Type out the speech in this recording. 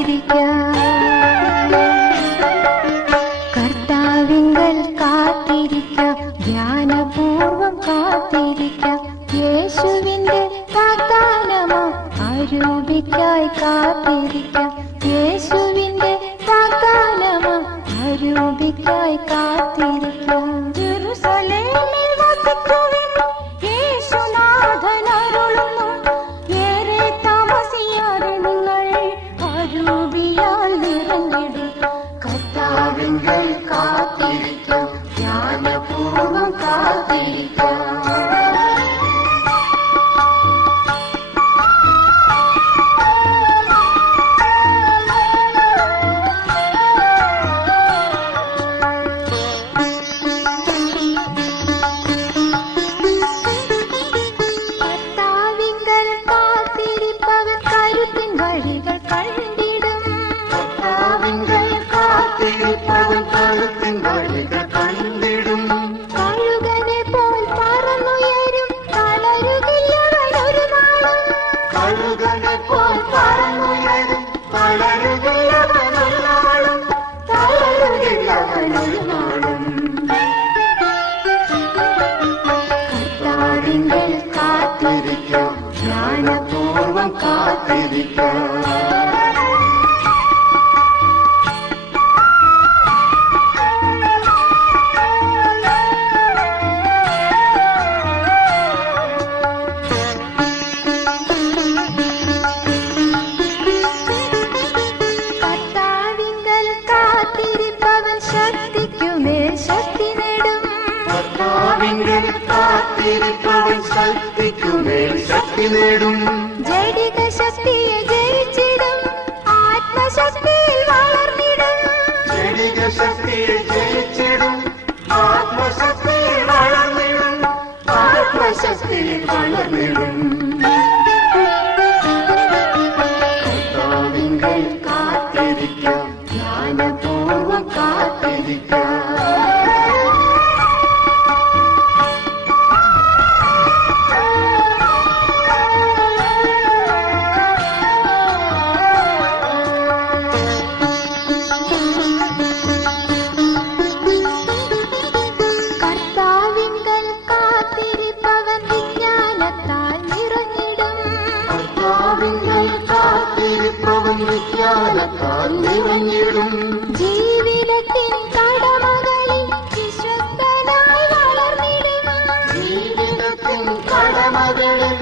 കാത്തിരിക്കാം, കർത്താവിങ്കൽ കാത്തിരിക്കാം, ധ്യാനപൂർവം കാത്തിരിക്കാം. യേശുവിന്റെ വാഗ്ദാനമോ അരൂപിക്കായി കാത്തിരിക്കാം, യേശുവിന്റെ വാഗ്ദാനമോ അരൂപിക്കായി കാത്തിരിക്കാം. ജെറുസലേമിൽ വസിക്കുവിൻ, യേശുനാഥൻ അരുളുന്നു. ഏറെ താമസിയാതെ നിങ്ങൾ അരൂപിയാൽ നിറഞ്ഞിടും. കർത്താവിങ്കൽ കാത്തിരിക്കാം, ധ്യാനപൂർവം കാത്തിരിക്കാം. കർത്താവിങ്കൽ കാത്തിരിക്കാം, ധ്യാനപൂർവം കാത്തിരിക്കാം. ശക്തിക്കുമേൽ ശക്തി നേടും. ജൈവിക ശക്തിയെ ജയിച്ചിടും, ആത്മശക്തിയിൽ വളർന്നിടും. ജൈവിക ശക്തിയെ ജയിച്ചിടും, ആത്മശക്തിയിൽ വളർന്നിടും. ആത്മശക്തിയിൽ വളർന്നിടും. കർത്താവിങ്കൽ കാത്തിരിക്കാം, ധ്യാനപൂർവം കാത്തിരിക്കാം. ജീവിതത്തിൻ കടമകളിൽ വിശ്വസ്തനായി വളർന്നിടും. ജീവിതത്തിൻ കടമകളിൽ